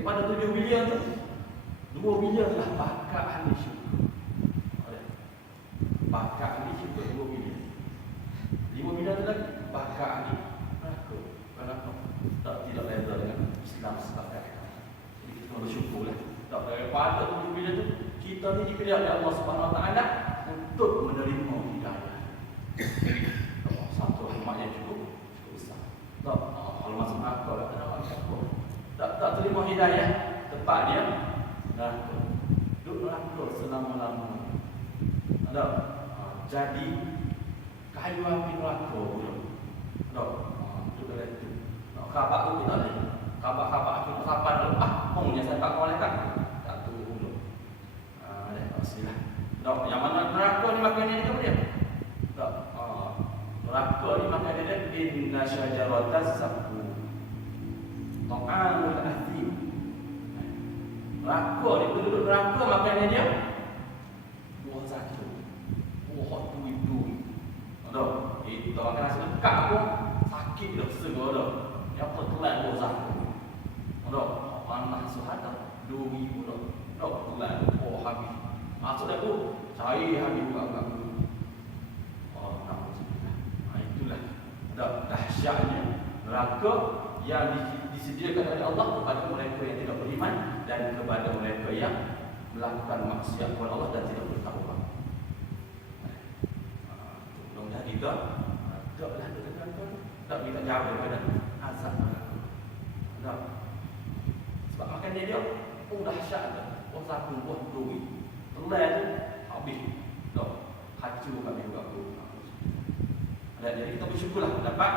Daripada 7 bilion tu 2 bilion lah bakat ahli syurga. Bakat ahli syurga 2 bilion. 5 bilion tu lagi bakat ahli neraka. Kenapa? Tidak reda dengan Islam sebagai. Jadi kita bersyukurlah. Tak daripada 7 bilion tu kita ni dipilih oleh Allah Subhanahu Wa Taala untuk menerima hidayah. Satu rahmat yang cukup besar. Tak kalau masuk neraka lah tak terima hidayah tempat dia neraka. Duduk neraka selama-lamanya. Ada jadi kayu api neraka pula. Duduk dalam itu. Khabar tu kita ni. Khabar tu kapan tu? Pungnya saya tak malaikat. Tak tu dulu. Bismillah. Yang mana neraka ni makan dia apa dia? Neraka ni makan dia inna syajarataz zaqqum. Ta'amul athim. Neraka ni penduduk neraka makan dia buah zaitun. Buah duri-duri. Kita makan nasi lekat pun sakit dah segera dah. Yang telan buah zaitun. Panas suhada duri pula. Telan buah habis. Masuk dah tu cari habis juga. Itulah dahsyatnya neraka yang disediakan oleh Allah kepada mereka yang tidak beriman dan kepada mereka yang melakukan maksiat kepada Allah dan tidak bertaubat. Mudah-mudahan kita taklah tak kita jauh daripada azab neraka. Sebab makan dia pun dahsyat dah. Oh satu buah duri. Telan tu habis. Hancur kami juga tu. Jadi kita bersyukurlah dapat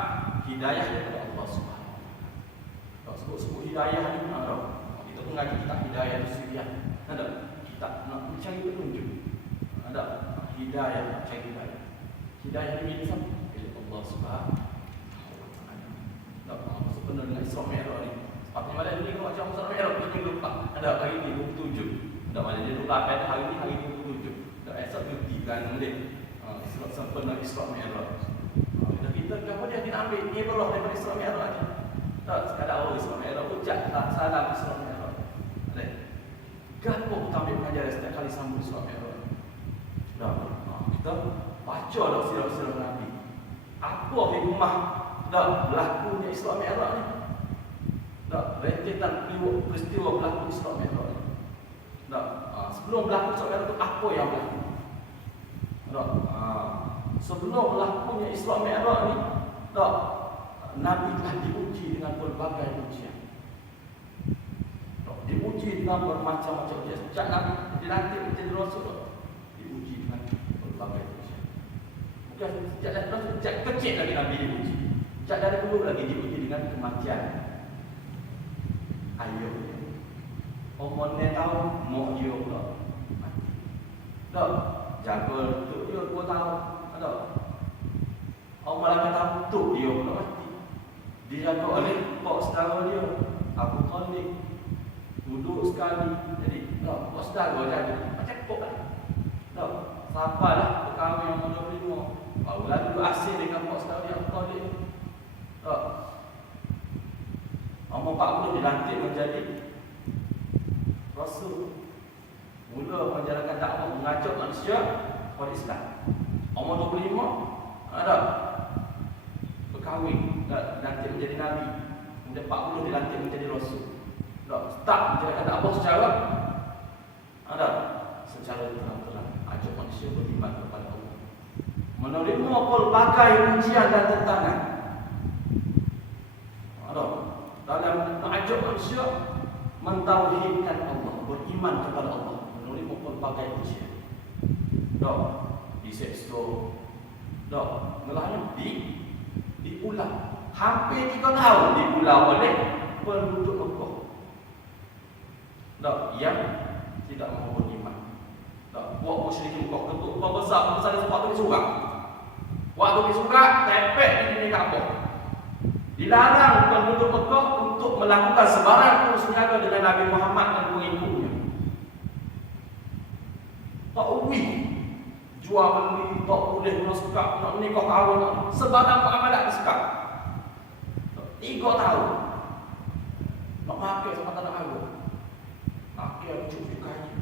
hidayah daripada Allah Subhanahu Wa Taala. Sebut hidayah ni kita pun ngaji kitab hidayah tu sekian. Ada kita nak mencari petunjuk. Ada hidayah, nak cari hidayah. Hidayah ni milik siapa? Milik Allah Subhanahu Wa Taala. Tak masuk benar dengan Isra Mi'raj ni. Sepatutnya malam ni kalau macam Isra Mi'raj kita lupa. Ada hari ni 27. Ada malam ni lupa pada hari ni 27. Dah esok cuti kan boleh. Sempurna Isra Mi'raj. Kita apa dia kita ambil dia berlah daripada Isra Mi'raj. Tak sekadar Isra Mi'raj ucap tak salam Isra Mi'raj. Boleh. Gapo kita ambil pengajaran setiap kali sambung Isra Mi'raj. Kita baca dah sirah-sirah Nabi. Apa hikmah dah berlakunya Isra Mi'raj ni? Dah rentetan peristiwa berlaku Isra Mi'raj ni. Dah sebelum berlaku Isra Mi'raj tu apa yang berlaku? Sebelum berlakunya Isra Mi'raj ni, Nabi telah diuji dengan berbagai ujian. Diuji dengan bermacam-macam ujian. Sejak Nabi dilantik menjadi Rasul, diuji dengan berbagai ujian. Bukan sejak dari Rasul, sejak kecil lagi Nabi diuji. Sejak dari dulu lagi diuji dengan kematian. Ayuh. Umurnya tahu, mau dia pula mati. Jaga untuk dia 2 tahun. Ada. Orang Melaka tahu tu dia pula mati. Dijaga oleh pak saudara dia, Abu Talib. Duduk sekali. Jadi, pak saudara jadi macam pok lah. Sampailah berkahwin yang umur 25. Barulah duduk asing dengan pak saudara dia Abu Talib. Umur 40 dilantik menjadi Rasul. Mula menjalankan dakwah mengajak manusia kepada Islam. Umur 25 ada berkahwin, dilantik menjadi Nabi. Kemudian 40 dilantik menjadi Rasul. Start menjalankan dakwah secara terang-terang, ajak manusia beriman kepada Allah, menerima pelbagai ujian dan tentangan. Dalam mengajak manusia mentauhidkan Allah, beriman kepada Allah, menerima pelbagai ujian. Diseksa, ngelahnya dipulau. Hampir 3 tahun dipulau oleh penduduk Mekah. Yang tidak mahu beriman. Buat musyrik Mekah ketuk besar sebab tu disurat. Waktu disurat, tepek di dinding Kaabah. Dilarang penduduk Mekah untuk melakukan sebarang urus niaga dengan Nabi Muhammad dan pengikutnya. Tak uwi jual beli, tak boleh guna sekat, nak menikah kahwin, sebarang amalan disekat. 3 tahun. Nak makan sama tak nak ada. Makan yang cukup kayu.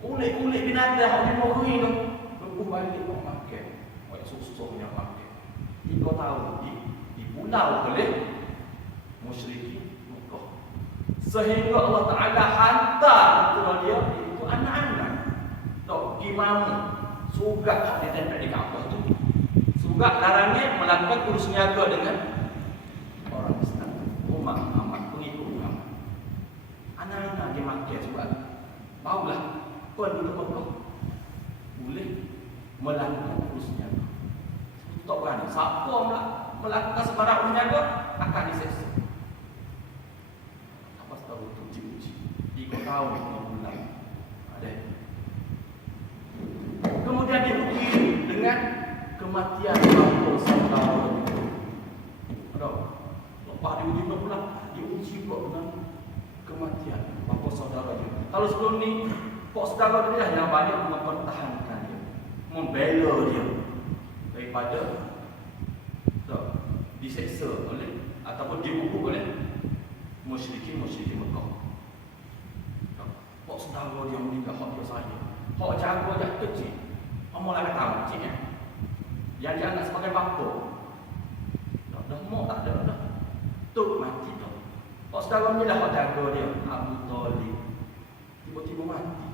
Kulit-kulit binatang yang di bawah ni tu. Berbuh balik nak makan. Buat susah yang makan. Kau tahu di pulau boleh musyrikin Mekah. Sehingga Allah Ta'ala hantar kepada dia itu anak-anak. Tak gimana sugat dia tempel di Kaabah tu. Sugat larangnya melakukan kurus niaga dengan orang Islam, umat Muhammad, pengikut Muhammad. Anak-anak dia makan sugat. Baulah penduduk Mekah boleh melakukan kurus niaga. Tak berani. Siapa melakukan sebarang niaga akan diseksa. Apa tahu tu uji-uji. 3 tahun 5 bulan. Ada. Kemudian diuji dengan kematian bapa saudara. Ada. Lepas diuji berapa? Diuji pula dengan kematian bapa saudara dia. Kalau sebelum ni, pak saudara dia yang banyak mempertahankan dia, membela dia daripada diseksa oleh ataupun dibunuh oleh musyrikin Mekah. Pak saudara dia meninggal, hak dia saya. Hak jaga jak kecil. Amal nak tahu kecil kan. Yang dianggap sebagai bapa. Dah mak tak ada dah. Tu mati tu. Pak saudara ni lah hak jaga dia, Abu Talib. Tiba-tiba mati.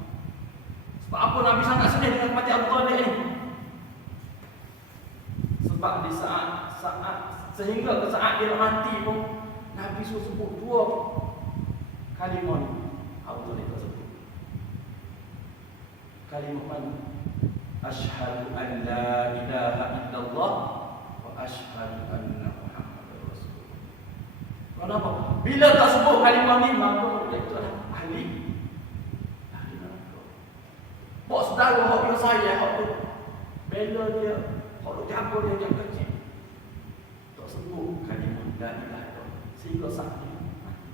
Sebab apa Nabi sangat sedih dengan kematian Abu Talib ni? Sebab di saat sehingga ke saat dia mati pun Nabi suruh sebut 2 kalimah ni. Abu Talib tersebut. Kalimah mana? Asyhadu an la ilaha illallah wa asyhadu anna Muhammadar Rasulullah. Kenapa? Bila tak sebut kalimah ni maka mereka itu adalah ahli neraka. Pak saudara hak dia saya hak tu bela dia, hak dia jaga dia yang kecil. Tak sebut kalimah la ilaha illallah sehingga saat dia mati.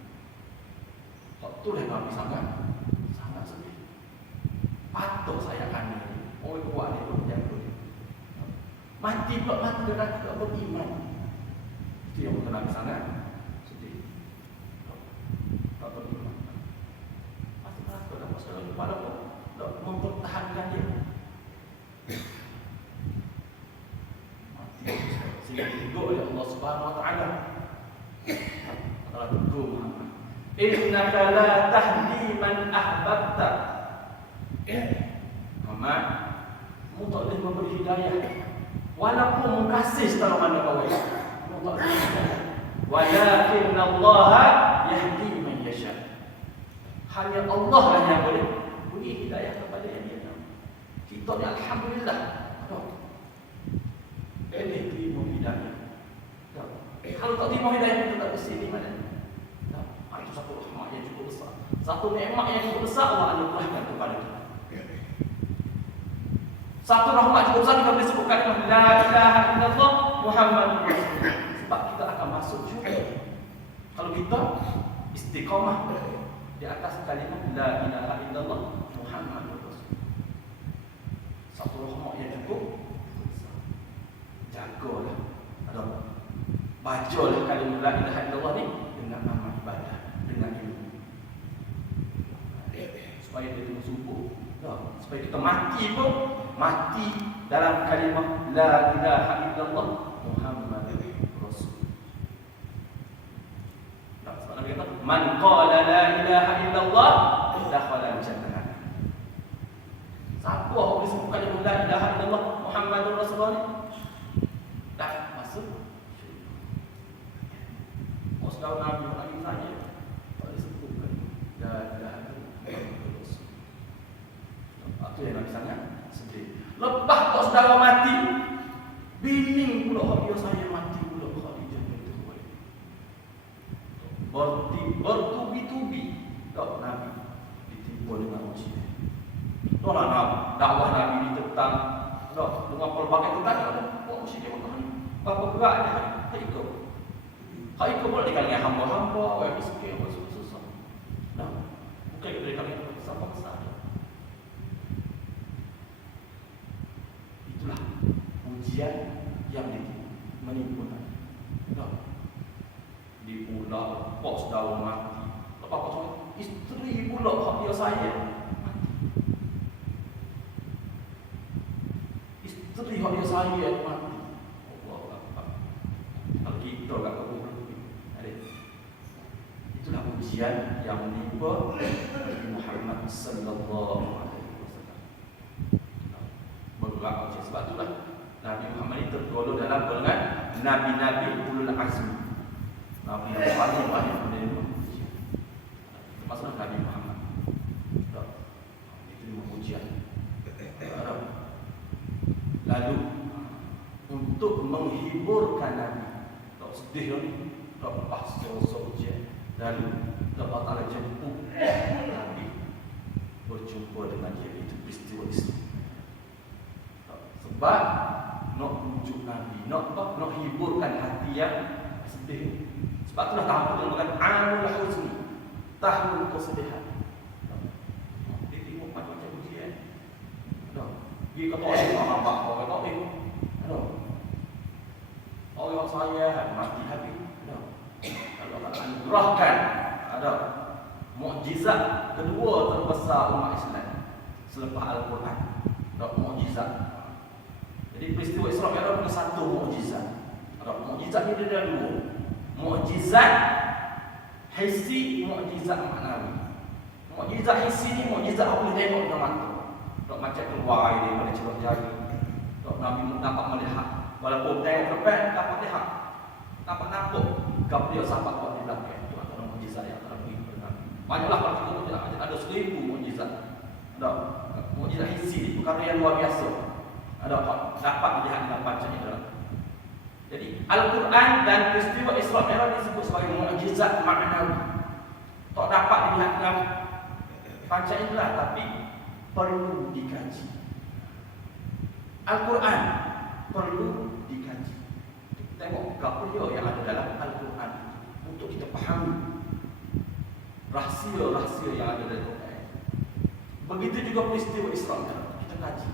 Hak tu lah Nabi sangat sedih. Patut saya akan ni. Orang kuat dia tu jaga dia. Mati pula mati kerana tak beriman. Itu yang Nabi sangat sedih. Tak beriman. Masih patut dah pasal kepala pun tak mempertahankan dia. Mati sehingga digo oleh Allah Subhanahu Wa Taala. Allah digo Muhammad. Innaka la tahdi man ahbabta. Muhammad, mu tak boleh memberi hidayah. Walaupun mu kasih setara mana kau ya. Mu tak boleh hidayah. Walakin Allah yahdi man yasha. Hanya Allah lah yang boleh beri hidayah kepada yang dia nak. Kita ni alhamdulillah. Ini terima hidayah. Kalau tak terima hidayah kita tak bersih di mana? Itu satu rahmat yang cukup besar. Satu nikmat yang cukup besar Allah anugerahkan kepada kita. Satu rahmat cukup besar kita boleh sebutkan la ilaha illallah Muhammadur Rasulullah. Sebab kita akan masuk juga. Kalau kita istiqamah di atas kalimah la ilaha illallah Muhammadur Rasulullah. Satu rahmat yang cukup besar. Jagalah. Bacalah kalimah la ilaha illallah ni dengan amal ibadah, dengan ilmu. Supaya dia terus subuh. Supaya kita mati pun mati dalam kalimah la ilaha illallah Muhammadur Rasul. Sebab Nabi kata man qala la ilaha illallah dakhala al-jannah. Siapa yang boleh sebut kalimah la ilaha illallah Muhammadur Rasulullah ni dah masuk syurga. Kalau Nabi lagi saja boleh sebutkan la ilaha illallah. Itu yang Nabi sangat sedih. Lepas tak saudara mati, bining pula hak dia saya mati pula Khadijah binti Khuwailid. Bertubi-tubi tak Nabi ditipu dengan ujian. Tolong dakwah Nabi ditentang, dengan pelbagai tentang kok mesti dia makan ni. Apa geraknya haikal. Haikal pula di kalangan hamba-hamba, orang miskin, orang susah. Bukan dari kalangan sama besar. Itulah ujian yang menimpa. pula bos daun mati. Lepas tu isteri pula hak dia sayang mati. Isteri hak dia sayang mati. Allah Akbar. Kalau kita kat kubur itulah ujian yang menimpa Nabi Muhammad sallallahu alaihi wasallam. Berat ujian. Sebab itulah Nabi Muhammad ini tergolong dalam golongan Nabi-Nabi ulul azmi. Nabi yang paling banyak menerima ujian. Termasuk Nabi Muhammad. Itu lima ujian. Lalu untuk menghiburkan Nabi, tak sedih ni, tak pasal ujian. Lalu Allah Ta'ala jemput Nabi berjumpa dengan dia. Itu peristiwa Islam. Sebab nak pujuk Nabi, nak hiburkan hati yang sedih. Sebab itulah tahun itu dinamakan Amul Huzni, tahun kesedihan. Dia tengok macam-macam ujian. Dia kata orang nampak, orang kata orang saya mati habis. Kalau Allah anugerahkan ada mukjizat kedua terbesar umat Islam selepas Al-Quran. Ada mukjizat. Jadi peristiwa Isra Mi'raj bukan satu mukjizat. Ada mukjizat ni dia ada dua. Mukjizat hissi, mukjizat maknawi. Mukjizat hissi ni mukjizat apa boleh tengok dengan mata. Tak macam keluar air daripada celah jari. Tak Nabi nampak melihat. Walaupun tengok ke depan dapat lihat. Nampak nampak. Kau dia sahabat buat di belakang. Itu antara mukjizat yang telah beri kepada Nabi. Banyaklah kalau kita mukjizat. Ada 1000 mukjizat. Ada mukjizat hissi ni perkara yang luar biasa. Ada dapat melihat dengan panca indera. Jadi Al-Quran dan peristiwa Isra Mi'raj disebut sebagai mukjizat maknawi. Tak dapat dilihat dengan panca indera, tapi perlu dikaji. Al-Quran perlu dikaji. Tengok apa dia yang ada dalam Al-Quran untuk kita fahami rahsia-rahsia yang ada dalam Al-Quran. Begitu juga peristiwa Isra Mi'raj, kita kaji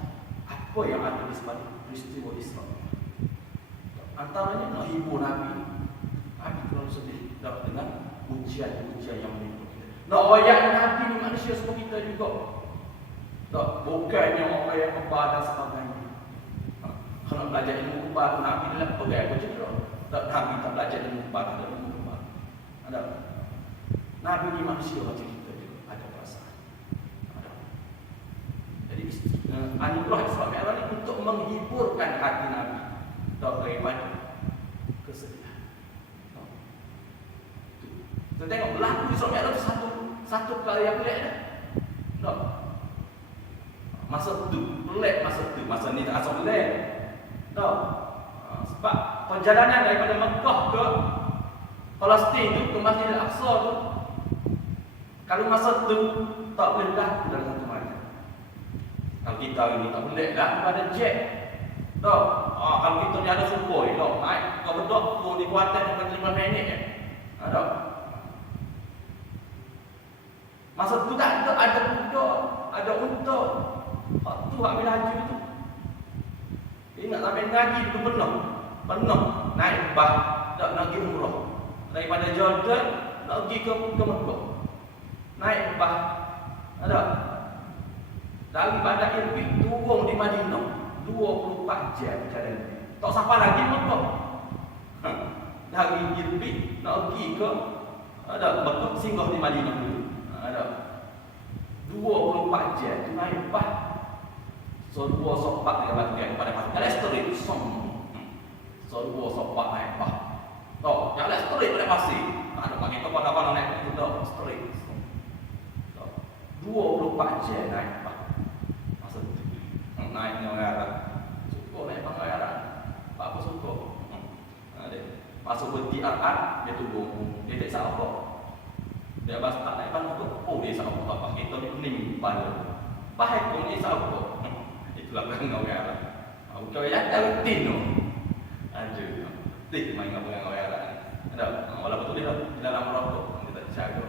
apa yang ada di sebalik peristiwa Isra. Antaranya nak hibur Nabi. Nabi terlalu sedih dengan ujian-ujian yang menimpa kita. Nak royak Nabi ni manusia seperti kita juga. Tak, bukannya orang yang kebal dan sebagainya. Kalau belajar ilmu kebal, Nabi adalah pegang apa je tak? Tak, Nabi tak belajar ilmu kebal, ada ilmu kebal. Ada. Nabi ni manusia macam kita juga, ada perasaan. Ada. Jadi anugerah Isra Mi'raj ni untuk menghiburkan hati Nabi. Tak daripada kesedihan. Kita tengok berlaku Isra Mi'raj satu kali yang pelik dah. Tak. Masa tu pelik, masa ni tak asal pelik. Tak. Sebab perjalanan daripada Mekah ke Palestin tu ke Masjid Al-Aqsa tu, kalau masa tu tak boleh berlaku dalam satu malam. Kalau kita hari ni tak boleh lah pada jet. Tak. Kalau kita ni ada sumpoi, tak naik kau bedok tu di Kuantan 45 minit je. Tak. Masa tu tak ada kuda, ada unta. Hak tu hak melaju tu. Ingat sampai ngaji tu penuh naik bah nak pergi umrah daripada Jordan nak pergi ke Mekah. Naik bah ada dari Bandar Irbil turun di Madinah 24 jam perjalanan. Tak sampai lagi Mekah. Dari Irbil nak pergi ke Mekah, singgah di Madinah dulu. 24 jam tu naik bah. So 2 sopak dia bagian pada pasal jalan straight song. So 2 sopak naik bah. Tok, jalan straight pada pasir. Tak ada bagi tu pada naik itu tok straight. Tok. 24 jam naik bah. Masa tu naiknya orang. Suka naik bang orang. Apa suka? Ada. Masuk berhenti Arad dia turun. Dia tak salah apa. Dia bas tak naik bang tu. Oh dia salah apa. Kita ni nimpan. Bahaya pun dia salah apa. Itulah orang orang. Bukan yang tahu tino. Aduh. Tik main dengan orang orang. Ada. Walaupun tu dia dalam rokok kita jaga.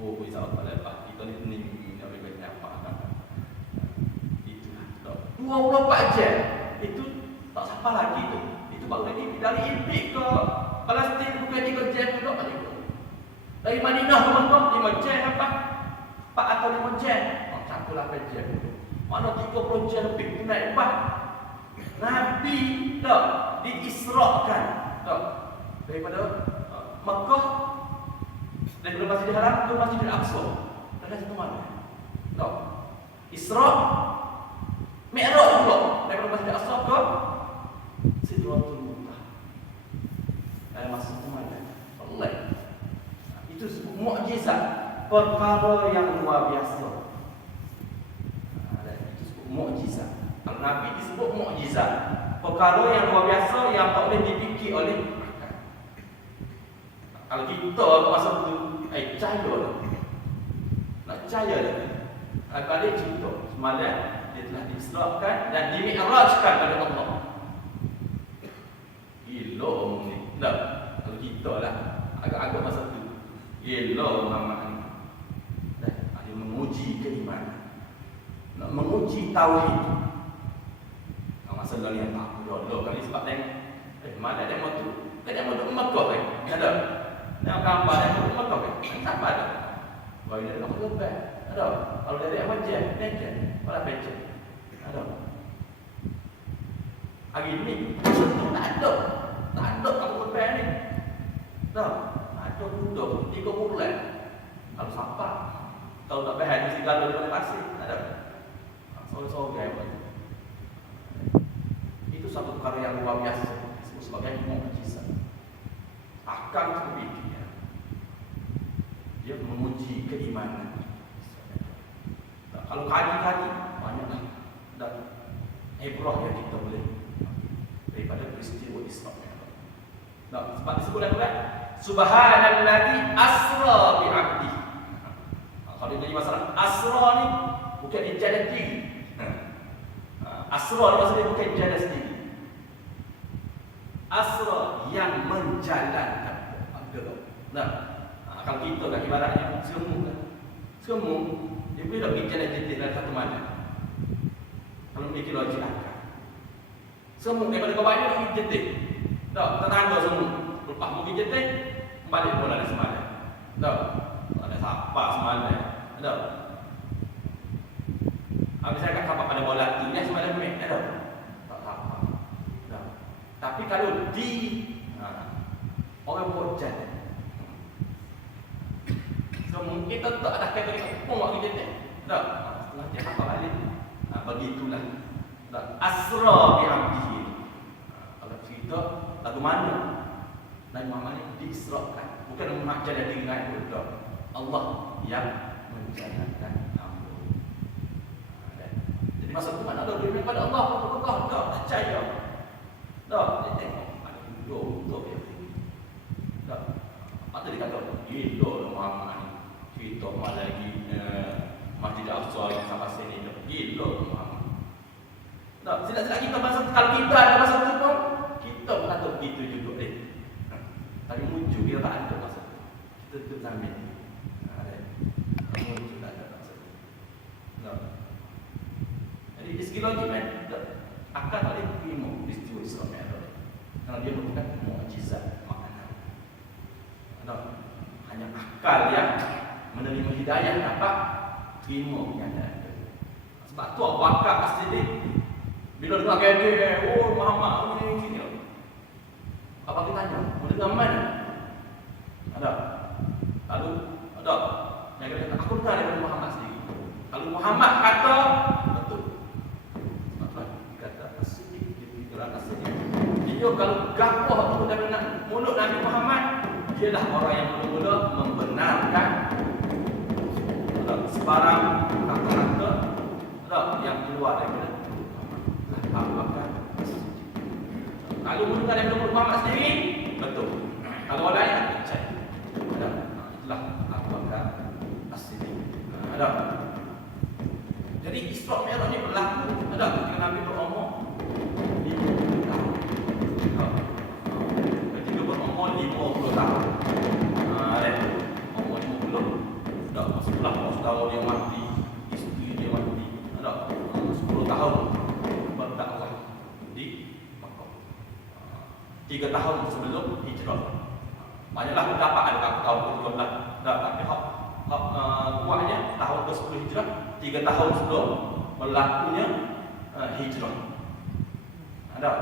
Oh, bisa apa lepas. Kita ni lebih banyak apa. Itulah. 24 jam. Itu tak siapa lagi tu. Itu baru lagi dari Irbil ke Palestin bukan 3 jam juga. Madinah ke Mekah 5 jam apa? 4 atau 5 jam. Oh, satu 8 jam. Mana 30 jam lebih naik apa? Nabi tak diisrakan tak daripada Mekah, daripada Masjidil Haram ke Masjidil Aqsa. Dalam satu malam. Tak. Isra Mi'raj pula daripada Masjidil Aqsa ke Sidratul Muntaha. Dalam masa satu malam. Allah. Itu sebuah mukjizat, perkara yang luar biasa. Itu sebuah mukjizat. Kalau Nabi disebut mukjizat, perkara yang luar biasa yang tak boleh dipikir oleh akal. Kalau kita masa tu percaya lah. Nak percaya lah. Balik cerita semalam dia telah diisrakan dan dimi'rajkan oleh Allah. Gila orang ni. Tak. Kalau kita lah agak-agak masa tu. Gila Muhammad ni. Dan dia menguji keimanan. Nak menguji tauhid. Masa lalu yang tak dulu kali sebab tengok mana demo tu. Demo tu Mekah kan. Ada. Nak gambar demo tu Mekah kan. Tak ada. Bagi dia nak lepas. Ada. Kalau dari awal je, necek. Kalau pecah. Ada. Hari ni tu tak ada. Tak ada kalau lepas ni. Tak. Ada duduk 3 bulan. Kalau sampai. Kalau tak bahan di segala dia boleh pasir. Ada. Sore-sore apa. Itu satu perkara yang luar biasa disebut sebagai mukjizat. Akan berfikir dia menguji keimanan. Kalau kaji-kaji banyaklah dan ibrah yang kita boleh daripada peristiwa Isra Mi'raj. Nah, sebab disebut pula subhanallazi asra bi 'abdi. Kalau dia jadi masalah asra ni bukan ijazah tinggi. Asra ni maksudnya bukan ijazah sendiri. Asra yang menjalankan agama. Nah, kalau kita kat ibaratnya semua kan. Semua dia boleh tak pergi jalan jetis dalam satu malam. Kalau memiliki logik akal. Semua daripada kau banyak pergi jetis. Tak, tetangga semua. Lepas pergi jetis, balik pula ada semalam. Tak, ada siapa semalam. Tak. Habis saya kat siapa pada bola tu, dia semalam main. Tak. Tapi kalau di orang buat jalan, so mungkin kita tak ada kata pun waktu kita tak setelah dia apa balik begitulah tak asra bi 'abdihi. Kalau cerita lagu mana Nabi Muhammad ni diisrakan, bukan Muhammad jadi dengan itu. Allah yang menjalankan amru. Jadi masa tu mana ada beriman pada Allah kau tak percaya. Tak, dia tengok ada duduk untuk dia. Tak. Apa dia kata? Gila Muhammad ni. Cerita malah lagi Masjid Al-Aqsa yang sampai sini tu. Gila Muhammad. Tak, silap-silap kita masa kalau kita ada masa tu pun kita pun kata begitu juga tapi muncul kita tak ada masa tu. Kita tu sambil. Muncul tak ada masa tu. Tak. Jadi di segi logik kan akan tak boleh terima peristiwa Isra Mi'raj kerana dia merupakan mukjizat makanan. Hanya akal yang menerima hidayah dapat terima yang ada. Sebab tu wakaf pasti bila dengar gede, oh Muhammad ni sini. Apa kita tanya? Mau dengar mana? Ada. Lalu ada. Yang kata aku dengar daripada Muhammad sendiri. Kalau Muhammad kata dia kalau gapah tu dari mulut Nabi Muhammad, dialah orang yang mula-mula membenarkan sebarang kata-kata yang keluar daripada Muhammad. Kalau mendengar daripada Muhammad sendiri, betul. Kalau orang lain tak percaya. Itulah Abu Bakar As-Siddiq. Ada. Jadi Isra Mi'raj ni berlaku ketika Nabi berumur 50 tahun. Ketika berumur 50 tahun. Umur 50 dah setelah tahun dia mati, isteri dia mati. Ada 10 tahun berdakwah di Makkah. 3 tahun sebelum hijrah. Banyaklah pendapat ada tahun ke-13, 3 tahun sebelum berlakunya hijrah. Ada.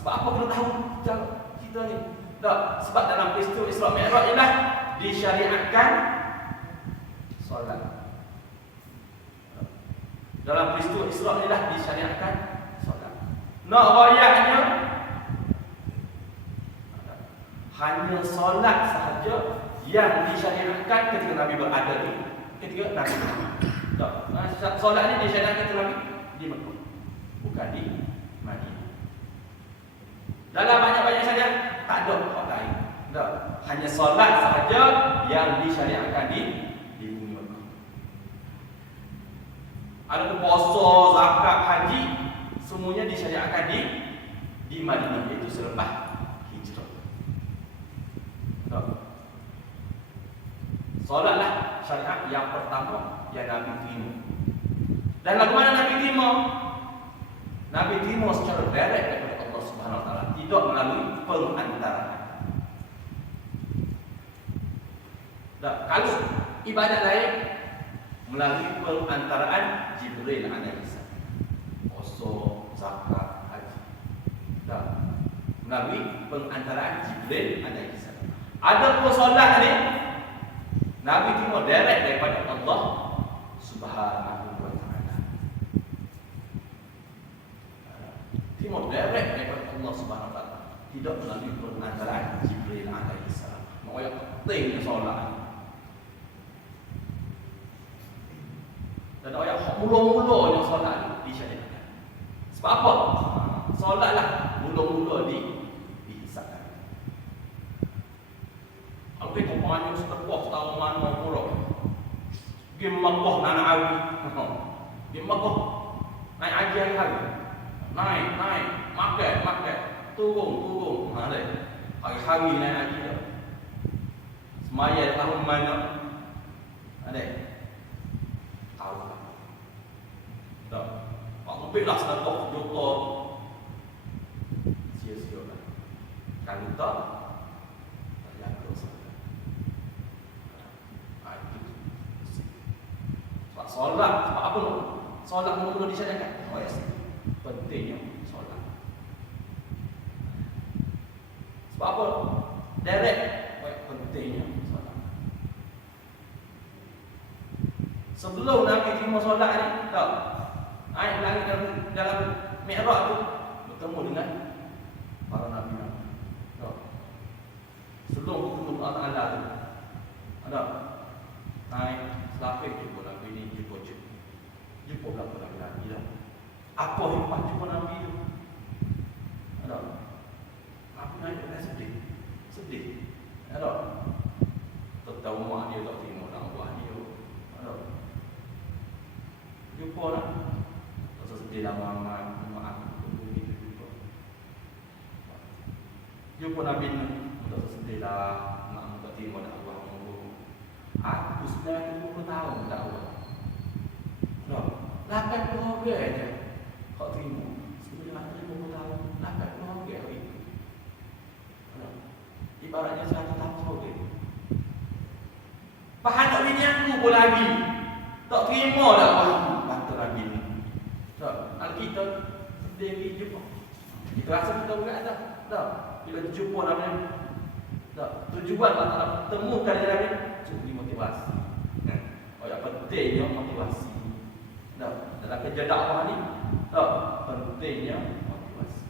Sebab apa kena tahu kita ni? Tak, sebab dalam peristiwa Isra Mi'raj ialah disyariatkan solat. Dalam peristiwa Isra ialah disyariatkan solat. Nak rayaknya hanya solat sahaja yang disyariatkan ketika Nabi berada di ketika Nabi. Tak, solat ni disyariatkan ketika Nabi di Mekah, bukan di Madinah. Dalam banyak-banyak saja tak ada hak lain. Tak, hanya solat sahaja yang disyariatkan di bumi Mekah. Ada puasa, zakat, haji, semuanya disyariatkan di Madinah, iaitu selepas hijrah. Tak. Solatlah syariat yang pertama yang Nabi terima. Dan lagu mana Nabi terima? Nabi terima secara direct daripada Allah Subhanahu Wa Taala, tidak melalui pengantaraan. Tak. Kalau ibadat lain melalui pengantaraan Jibril alaihi salam, puasa, zakat, haji. Tak. Melalui pengantaraan Jibril alaihi salam. Adapun solat ni Nabi terima direct daripada Allah Subhanahu Wa Taala. Terima direct daripada Allah Subhanahu Wa Taala, tidak melalui pengantaraan Jibril alaihi salam. Maknanya pentingnya solat. Dan ayat mula-mulanya solat disyariatkan. Sebab apa? Solatlah mula-mula dihisapkan. Kalau kita banyak setelah tahun mana pula pergi Mekah nak awi. Pergi Mekah naik haji hari-hari. Naik, makan, turun. Hari-hari naik haji dah. Semaya tahun mana? Ada. Tahu tak? Tak. Pak lebih lah sedekah juta. Sia-sia lah. Kalau tak jaga solat. Sebab solat, sebab apa tu? Solat mula-mula disyariatkan. Oh yes. Pentingnya solat. Sebab apa? Direct pentingnya solat. Sebelum Nabi terima solat ni, tak. Ayat langit dalam Mi'raj tu bertemu dengan para nabi-nabi. Tak. Sebelum bertemu Allah Taala tu. Ada. Naik selapik jumpa Nabi ni, jumpa belakang Nabi dah. Apa hikmah jumpa Nabi tu? Ada. Nabi naik dengan sedih. Ada. Tahu mak dia tak terima nak buat dia. Ada. Jumpa nak. Tak sedih lah maaf. Jumpa Nabi ni, tak sedih lah nak tak terima nak buat aku sebenarnya 20 tahun tak buat. Tak. 80 orang aja kau terima. Sebenarnya 50 tahun, 80 orang hari itu. Ibaratnya 100 tahun sahaja. Faham tak bini aku pun lagi tak terima dah wahyu kata Nabi ni. Tak. Kita sedih jumpa. Kita rasa kita berat dah. Tak. Bila jumpa Nabi. Tak. Tujuan Allah Taala temukan dia Nabi. Cuma motivasi. Oh yang pentingnya motivasi. Tak. Dalam kerja dakwah ni, tak. Pentingnya motivasi.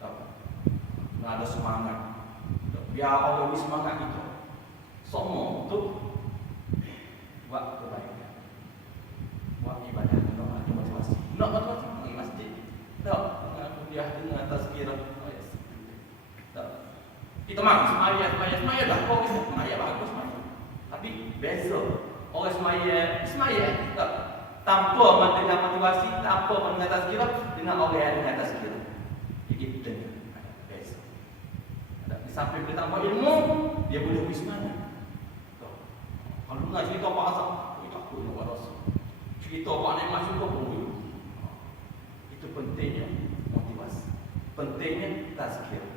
Tak. Ada semangat. Tak. Biar orang ni semangat kita. Semua untuk buat kebaikan, buat ibadah. Nak ada motivasi. Nak motivasi pergi masjid. Tak. Dengan kuliah dengan tazkirah. Tak. Kita mahu semaya dah. Orang semaya bagus semaya. Tapi beza. Orang semaya tak. Tanpa dengan motivasi, tanpa dengan tazkirah, dengan orang yang dengan tazkirah. Jadi beza. Di samping dia tambah ilmu, dia boleh lebih semangat. Kalau nak cerita Pak Azam, takut nak buat dosa. Cerita Pak Naik Masuk pun boleh. Itu pentingnya motivasi. Pentingnya tazkirah.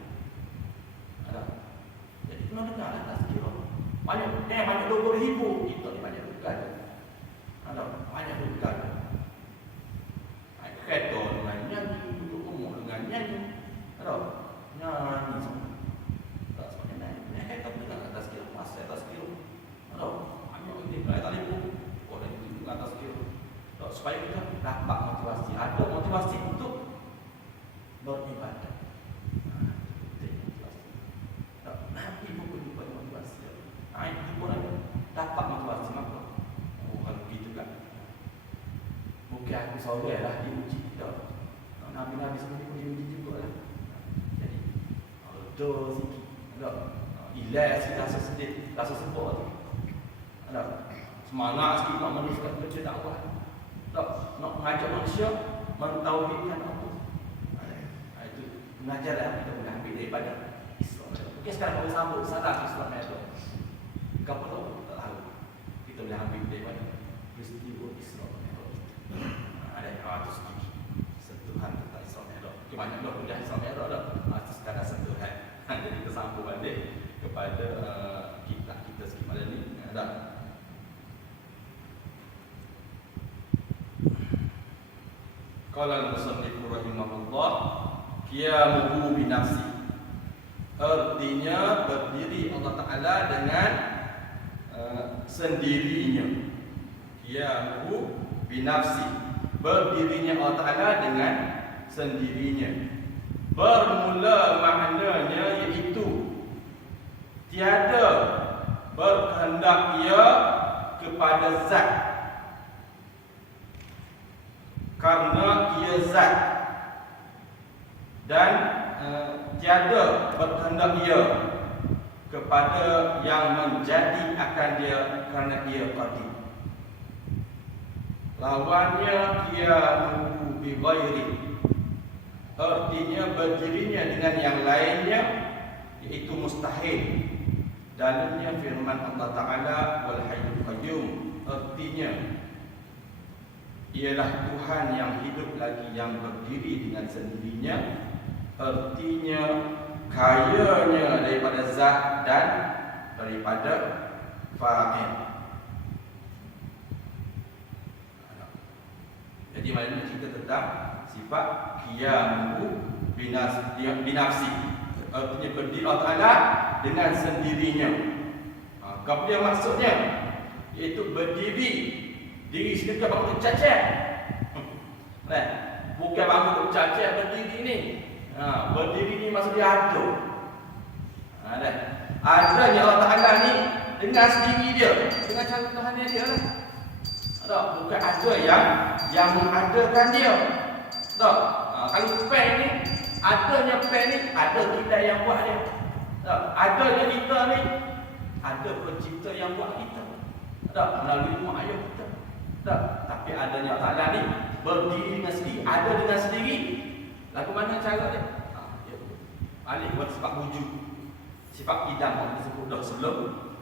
Ada. Jadi kena dengarlah tazkirah. Banyak 20,000 kita ni banyak bukan. Ada. Banyak supaya kita dapat motivasi, ada motivasi untuk beribadah. Nabi pun buat motivasi. Itu pun ada dapat motivasi maka. Kalau begitu kan. Mungkin aku sorry lah diuji kita. Nabi-nabi sendiri pun diuji juga lah. Jadi ada sikit, ada ilah sikit rasa sedih, rasa sebab tu. Ada semangat sikit nak meneruskan kerja dakwah. Tak nak mengajak manusia mentauhidkan Allah. Itu pengajaran kita boleh ambil daripada Islam. Okey, sekarang kita sambung salah Islam itu. Kamu tahu tak tahu? Kita boleh ambil daripada peristiwa Islam itu. Ada itu sedikit sentuhan tentang Islam itu. Banyak dah kuliah Islam itu dah. Itu sekadar sentuhan. Jadi kita sambung balik kepada kita sikit malam ni. Ada. Qala al-musannif rahimahullah qiyamuhu bi nafsi. Artinya berdiri Allah Taala dengan sendirinya. Qiyamuhu bi nafsi. Berdirinya Allah Taala dengan sendirinya. Bermula maknanya iaitu tiada berkehendak ia kepada zat, karena ia zat, dan tiada berkehendak ia kepada yang menjadi akan dia kerana ia qadir. Lawannya qiyamuhu bi ghairi, artinya berdirinya dengan yang lainnya iaitu mustahil. Dalamnya firman Allah Taala wal hayyul qayyum, artinya ialah Tuhan yang hidup lagi, yang berdiri dengan sendirinya. Artinya kayanya daripada zat dan daripada fa'il. Jadi malam ini cerita tentang sifat qiyamuhu binafsi. Artinya berdiri Allah Ta'ala dengan sendirinya. Kemudian maksudnya iaitu berdiri. Diri sendiri bukan bangun tercacat. Bukan bangun tercacat berdiri ni. Berdiri ni maksud dia ada. Adanya Allah Ta'ala ni dengan sendiri dia, dengan cara Tuhan dia lah. Bukan ada yang mengadakan dia. Kalau pen ni, adanya pen ni, ada kita yang buat dia. Adanya kita ni, ada pencipta yang buat kita. Melalui rumah ayah kita. Tapi adanya Allah Ta'ala ni berdiri dengan sendiri, ada dengan sendiri. Lagu mana cara dia? Balik buat sifat wujud, sifat idam yang disebut dah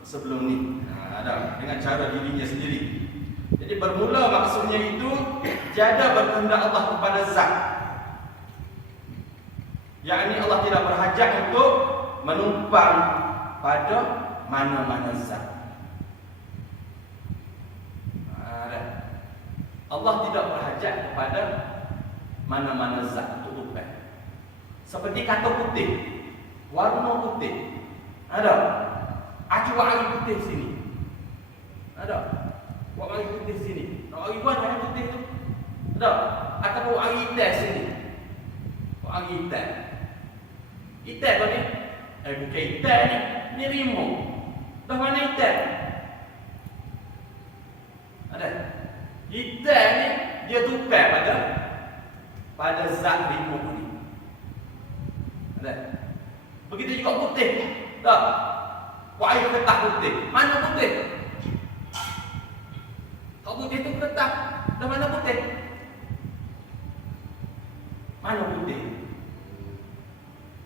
sebelum ni. Dengan cara dirinya sendiri. Jadi bermula maksudnya itu tiada berkehendak Allah kepada zat. Yakni Allah tidak berhajat untuk menumpang pada mana-mana zat. Allah tidak berhajat kepada mana-mana zat untuk tumpang. Seperti kata putih, warna putih. Ada. Acu wangi putih sini. Ada. Buat wangi putih sini. Nak wangi warna putih tu. Ada. Ataupun wangi hitam sini. Wangi hitam. Hitam tu ni. Bukan hitam ni. Ni rimau. Dah mana hitam? Ada. Hitam ni dia tumpang pada zat rimau ni. Ada. Begitu juga putih. Tak. Wangi ketah putih. Mana putih? Kalau putih itu ketah. Dah mana putih? Mana putih?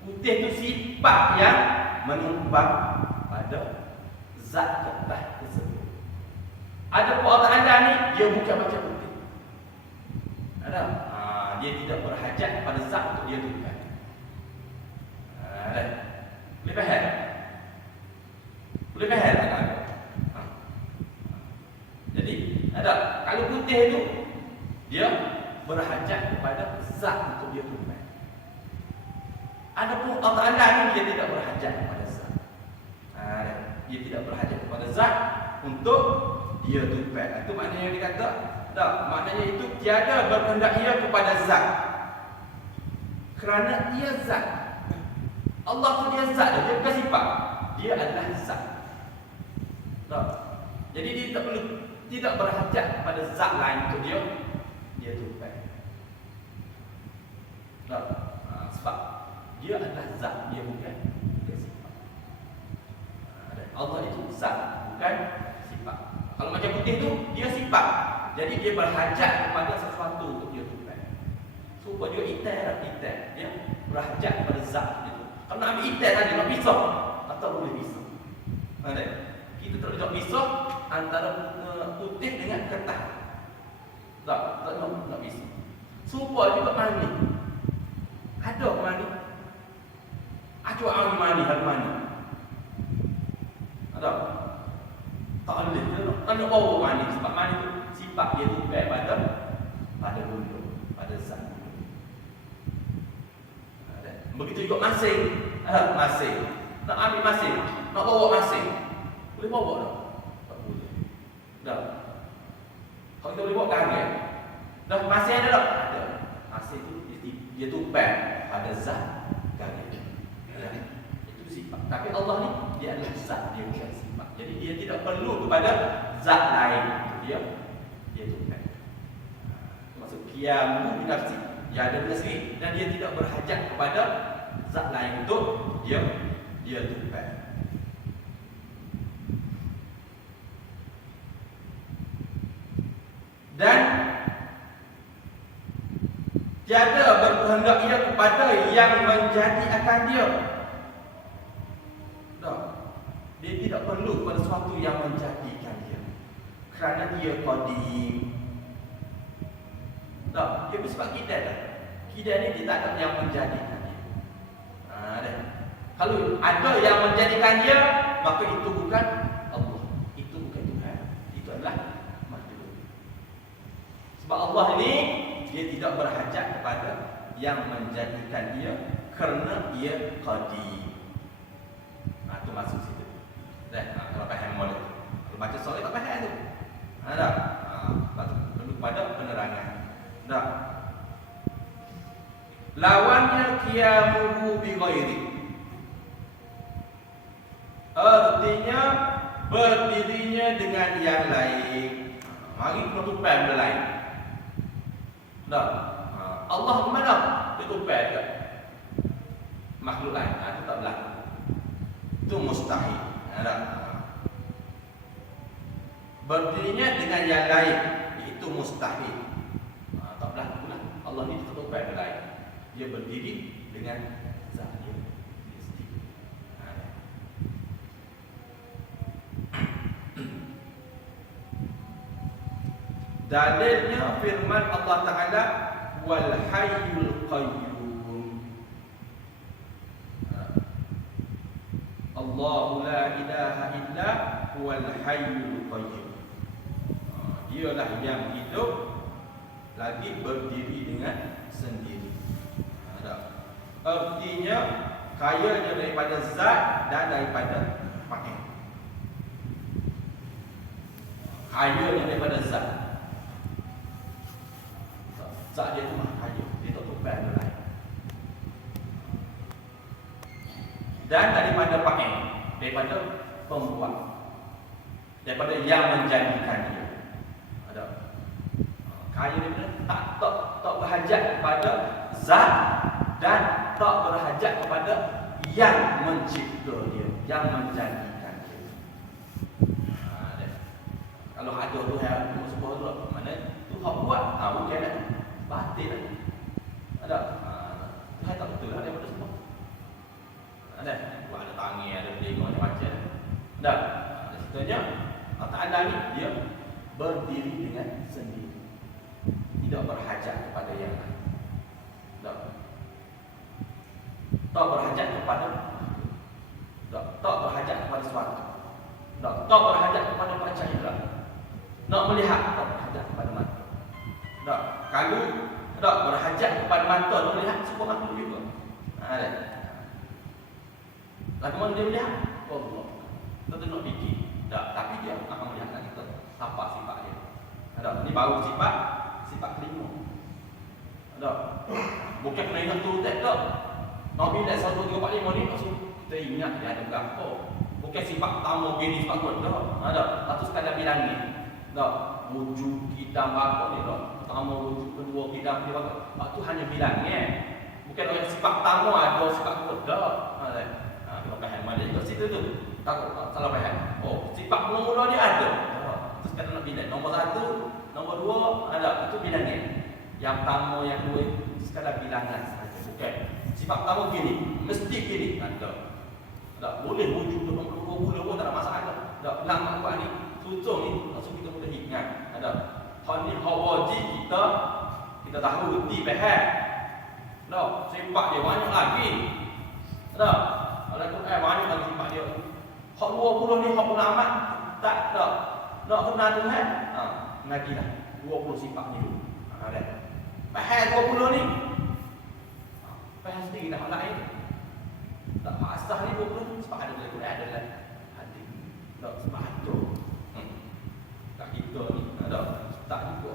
Putih itu sifat yang menumpang pada zat ketah tersebut. Ada pun Allah Ta'ala ni, dia bukan macam putih. Ada? Dia tidak berhajat kepada zat untuk dia tumpang. Boleh faham? Boleh faham tak? Jadi, kalau putih itu dia berhajat kepada zat untuk dia tumpang. Adapun Allah Ta'ala ni dia tidak berhajat kepada zat. Dia tidak berhajat kepada zat untuk dia tumpang. Itu maknanya dia kata Tak, maknanya itu tiada berkehendak ia kepada zat. Kerana ia zat. Allah tu dia zat, dia bukan sifat. Dia adalah zat. Tak. Jadi dia tak perlu, tidak berhajat pada zat lain untuk dia tupai. Tak. Sebab dia adalah zat, dia bukan dia sifat. Allah itu zat, bukan sifat. Kalau macam putih tu, dia sifat. Jadi dia berhajat kepada sesuatu untuk dia tupai. Supaya dia itai, dia berhajat kepada zat itu. Kalau nak ambil itai tadi, nak pisah, atau boleh pisah. Kita tak boleh pisah antara putih dengan kertas. Tak nak pisah. Supaya juga mani. Ada mani. Acuh ang mani, hal mani. Ada. Tak boleh. Tak nak bawa mani. Sebab mani tu sifat dia tupai pada bulu, pada zat. Begitu juga masing. Masing. Nak ambil masing, nak bawa masing. Boleh bawa tak? Tak boleh. Dah. Kalau kita boleh bawa kaget. Dah masing ada tak? Ada. Masing tu dia tupai pada zat kaget. Itu sifat. Tapi Allah ni dia adalah zat, dia bukan sifat. Jadi dia tidak perlu kepada zat lain. Dia tupai. Maksud qiyamu bi nafsi. Dia ada pada sendiri dan dia tidak berhajat kepada zat lain untuk dia tupai. Dan tiada berkehendak ia kepada yang menjadi akan dia. Tak. Dia tidak perlu kepada sesuatu yang menjadikan dia. Kerana dia qadim. Tak, dia bersifat kidal lah. Kidal ni dia tak ada yang menjadikan dia. Kalau ada yang menjadikan dia, maka itu bukan Allah. Itu bukan Tuhan. Itu adalah makhluk. Sebab Allah ini dia tidak berhajat kepada yang menjadikan dia kerana ia qadim. Itu masuk situ. Kalau faham boleh. Kalau baca soal tak faham tu. Tak. Perlu pada penerangan. Tak. Lawannya qiyamuhu bi ghairi. Artinya berdirinya dengan yang lain. Mari kita tupai benda lain. Tak. Allah mana? Dia tupai ke makhluk lain. Itu tak berlaku. Itu mustahil. Tak. Berdirinya dengan yang lain itu mustahil. Tak berlaku lah. Allah ni tak tupai benda lain. Dia berdiri dengan zat dia sendiri. Dalilnya firman Allah Ta'ala wal hayyul qayyum. Allahu la ilaha illa huwal hayyul qayyum. Dialah yang hidup lagi berdiri dengan sendiri. Artinya kayanya daripada zat dan daripada pakai. Kayanya daripada zat. Zat dia tu mah kaya. Dia tak tupai benda lain. Dan daripada pakai, daripada pembuat, daripada yang menjadikan dia. Ada. Kaya dia tak berhajat kepada zat dan tak berhajat kepada yang mencipta dia, yang menjadikan dia. Kalau ada Tuhan sebuah tu, mana Tuhan buat, bukan lah, batin lah. Ada. Tuhan tak betul lah daripada semua. Ada. Buat ada tangi, ada tengok, macam-macam. Ada. Contohnya Allah Ta'ala ni dia berdiri dengan sendiri, tidak berhajat kepada yang lain. Tak berhajat kepada, tak berhajat kepada sesuatu, tak berhajat kepada baca indera, nak melihat, tak berhajat kepada mata. Kalau tak berhajat kepada mata nak melihat, semua makhluk juga. Ada. Lagu mana dia melihat? Allah. Kita nak fikir. Tapi dia akan melihat kita. Apa sifat dia? Ada. Ini baru sifat kelima. Ada. Bukan kena ingat tu tak tak. Nabi dah 1 2 3 4 5 ni maksud kita ingat dia ada berapa. Bukan sifat pertama gini sifat kedua. Ada. Satu sekadar bilangin. Tak. Wujud kita berapa ni tak. Pertama wujud kedua kita berapa. Itu hanya bilangnya. Bukan orang sifat pertama ada sifat kedua. Kita faham mana juga situ tu. Takut salah faham. Oh, sifat mula-mula ni ada. Itu sekadar nak bilang. Nombor 1, nombor 2 ada. Itu bilangnya. Yang pertama, yang kedua itu sekadar bilangan sahaja. Bukan. Sifat pertama gini, mesti gini. Tak boleh wujud tu nombor 20 pun tak ada masalah. Tak bilang Al-Quran ni susung ni langsung kita boleh ingat. Ada. Hal ni hal wajib kita tahu reti faham. Tak, sifat dia banyak lagi. Tak. Kalau Quran banyak lagi sifat dia. Hak 20 ni hak ulama tak. Tak kenal Tuhan. Ngajilah 20 sifat ni dulu. Ada. Faham 20 ni. Faham sendiri dah hal lain. Tak asah ni 20 tu sebab ada dalam Quran ada dalam hadis. Tak sebab ada. Tak kita ni ada tak juga.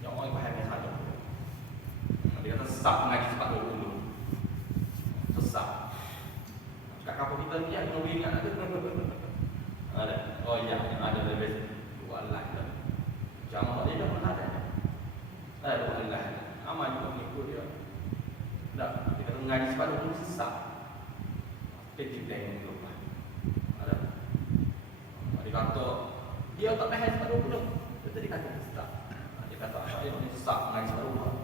Yang orang faham yang salah. Dia kata sesat mengaji sebab 20. Sesat. Kat kapal kita ni ada orang ingat ada. Ada. Oh ya, yang ada dalam wallah dah. Jamaah dia dah mana ada. Ada wallah. Amal juga mengikut dia. Tak, dia kata mengaji sebab 20 sesat. Kita yang lupa. Ada. Dia kata dia tak faham sebab 20. Dia tadi kata sesat. Dia kata saya ni sesat mengaji sebab 20.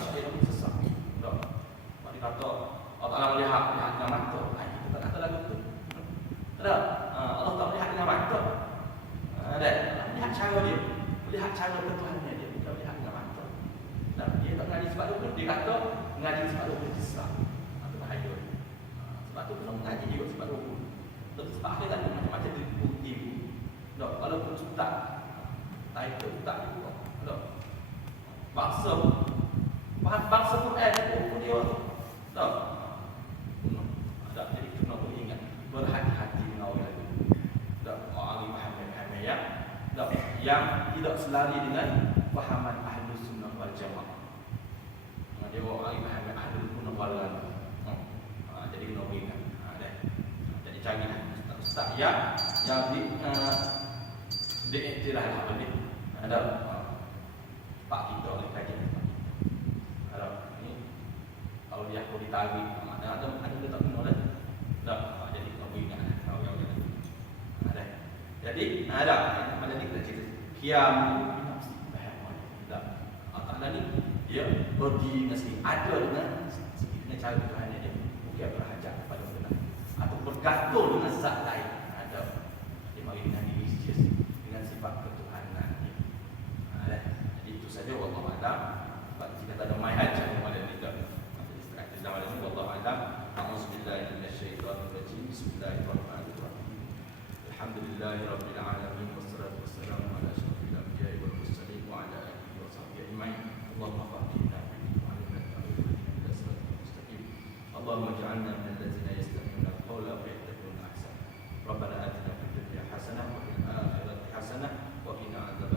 Saya ni sesat. Tak. Dia kata Allah Taala melihat dengan mata. Kita tak kata lagu tu. Tak. Allah tak melihat dengan mata. Ada. Melihat cara dia. Melihat cara Tuhannya dia. Bukan melihat dengan mata. Tak. Dia tak mengaji sebab 20. Dia kata mengaji sebab 20 sesat. Itu bahaya. Sebab tu kena mengaji juga sebab 20. Lepas sebab akhir tadi macam-macam dia bukti. Tak. Kalau pun tak. Title tak juga. Tak. Bangsa Quran pun dia tu. Tak. Tak. Jadi kena ingat. Berhati-hati dengan orang itu. Tak. Orang faham ya. Tak. Yang tidak selari dengan fahaman Ahlus Sunnah wal Jamaah. Dia orang faham Ahlus Sunnah wal Jamaah. Jadi kena ingat. Jadi carilah ustaz yang diiktiraf apa ni. Ada pak kita oleh kajian. Ada ni kalau dia aku ditarik ada dia tak kenal dah. Tak, jadi kena ingat tahu yang ada. Jadi ada macam ni kita cerita. Qiyam nafsi faham. Tak. Allah ni dia bagi mesti ada dengan cara Tuhan dia bukan berhajat kepada orang atau bergantung dengan zat lain. Ada. Dia mari dengan diri dengan sifat ketuhanan dia. Jadi itu saja wallahu a'lam. Sebab kita tak ada mai hajat kepada kita. Istirahat zaman ini wallahu a'lam. A'udzubillahi minasyaitonir rajim. Bismillahirrahmanirrahim. Alhamdulillahirabbil alamin wassalatu wassalamu ala asyrofil anbiya'i wal mursalin wa ala alihi wa sahbihi ajma'in. Allahumma faqihna fid-din wa 'allimna at-ta'wil ila siratal mustaqim. Allahumma ij'alna min allazina yastami'una al-qawla fa yattabi'una ahsana. Rabbana atina fid dunya hasanah wa fil akhirati hasanah wa qina adzaban